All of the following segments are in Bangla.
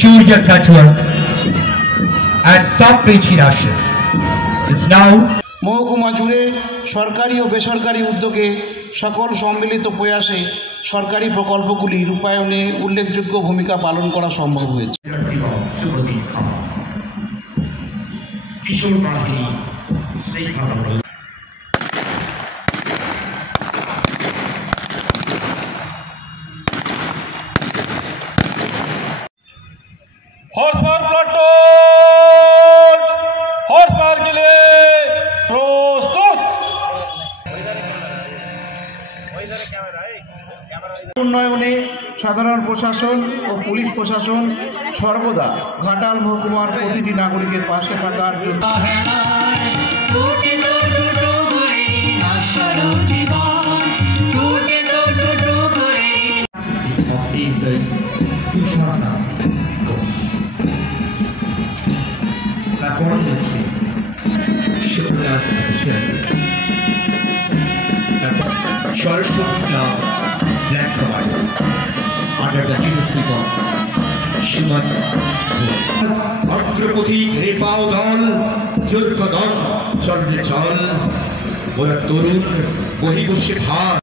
Surya Katwar and Sappechi Rashid is now মহকুমা জুড়ে সরকারি ও বেসরকারি উদ্যোগে সকল সম্মিলিত প্রয়াসে সরকারি প্রকল্পগুলি রূপায়ণে উল্লেখযোগ্য ভূমিকা পালন করা সম্ভব হয়েছে। কিশোর বাহিনী हॉर्सपावर प्लाटून हॉर्सपावर के लिए प्रस्तुत। উন্নয়নে সাধারণ প্রশাসন ও পুলিশ প্রশাসন সর্বদা ঘাটাল মহকুমার প্রতিটি নাগরিকের পাশে থাকার জন্য Saraswati Club Black Provider under the leadership of Shiman অগ্রপথিক রেপাও দল যোগ্য দল চলবে চল ওরা তরুণ বহি বসে ভাত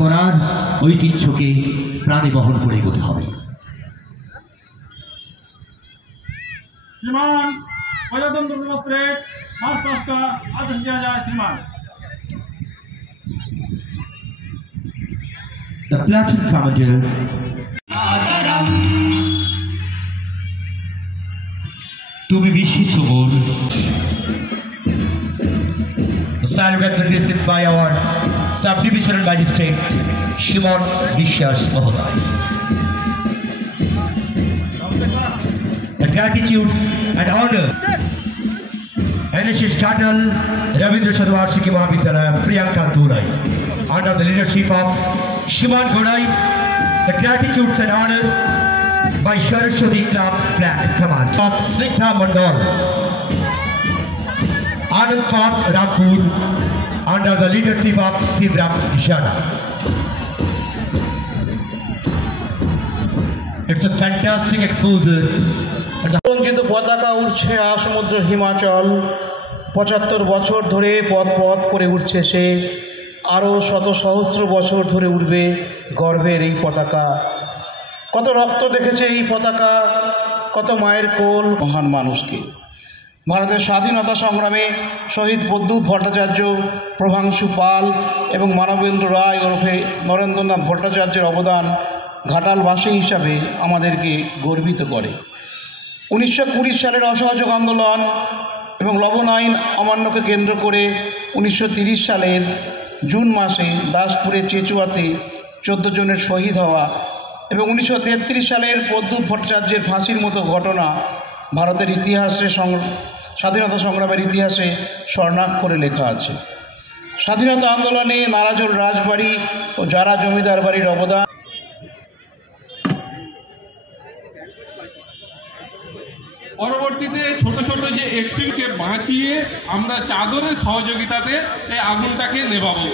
করার ঐতিহ্যকে প্রাণে বহন করে এগোতে হবে। श्रीमान प्रजातंत्र दिवस परेड मार्च 10 का आदेश दिया जाए। श्रीमान The platoon commander তুমি বিশেষ বোন Stand recognized by our subdivisional magistrate Shimon Vishwas Mahoday. The gratitude and honor NSS Katal Ravindra Shadwarshiki Mahavidyalaya Priyanka Dhurai under the leadership of Shimon Ghodai. The gratitude and honor by Saraswati Club Black Command of Snigdha Mandal Anand Park Rampur under the leadership of Sidram Ishana. It's a fantastic exposure. রঞ্জিত পতাকা উড়ছে আসমুদ্র হিমাচল, ৭৫ বছর ধরে পথ পথ করে উঠছে সে, আরও শত সহস্র বছর ধরে উড়বে গর্বের এই পতাকা। কত রক্ত দেখেছে এই পতাকা, কত মায়ের কোল, মহান মানুষকে। ভারতের স্বাধীনতা সংগ্রামে শহীদ প্রদ্যুৎ ভট্টাচার্য, প্রভাংশু পাল এবং মানবেন্দ্র রায় ওরফে নরেন্দ্রনাথ ভট্টাচার্যের অবদান ঘাটালবাসী হিসাবে আমাদেরকে গর্বিত করে। ১৯২০ সালের অসহযোগ আন্দোলন এবং লবণ আইন অমান্যকে কেন্দ্র করে ১৯৩০ সালের জুন মাসে দাসপুরে চেচুয়াতে ১৪ জনের শহীদ হওয়া এবং ১৯৩৩ সালের প্রদ্যুৎ ভট্টাচার্যের ফাঁসির মতো ঘটনা ভারতের ইতিহাসে স্বাধীনতা সংগ্রামের ইতিহাসে স্বর্ণাক্ষরে লেখা আছে। স্বাধীনতা আন্দোলনে নারাজোল রাজবাড়ি ও যারা জমিদার বাড়ির অবদান। পরবর্তীতে ছোট ছোট যে এক্সট্রিমকে বাঁচিয়ে আমরা চাদরের সহযোগিতাতে এই আগুনটাকে নেভাবো।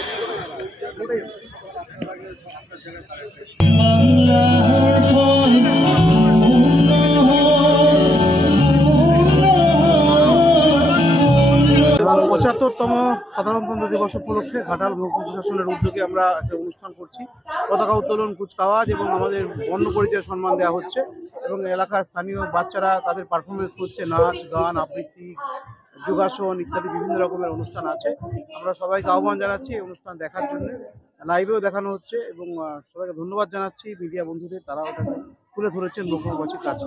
এবং ৭৫তম সাধারণতন্ত্র দিবস উপলক্ষে ঘাটাল মহকুমা প্রশাসনের উদ্যোগে আমরা একটা অনুষ্ঠান করছি। পতাকা উত্তোলন, কুচকাওয়াজ এবং আমাদের বর্ণ পরিচয় সম্মান দেওয়া হচ্ছে এবং এলাকার স্থানীয় বাচ্চারা তাদের পারফরমেন্স করছে, নাচ গান আবৃত্তি যোগাসন ইত্যাদি বিভিন্ন রকমের অনুষ্ঠান আছে। আমরা সবাইকে আহ্বান জানাচ্ছি এই অনুষ্ঠান দেখার জন্য। লাইভেও দেখানো হচ্ছে এবং সবাইকে ধন্যবাদ জানাচ্ছি মিডিয়া বন্ধুদের, তারা ওটাকে তুলে ধরেছেন মহকুমাবাসীর কাছে।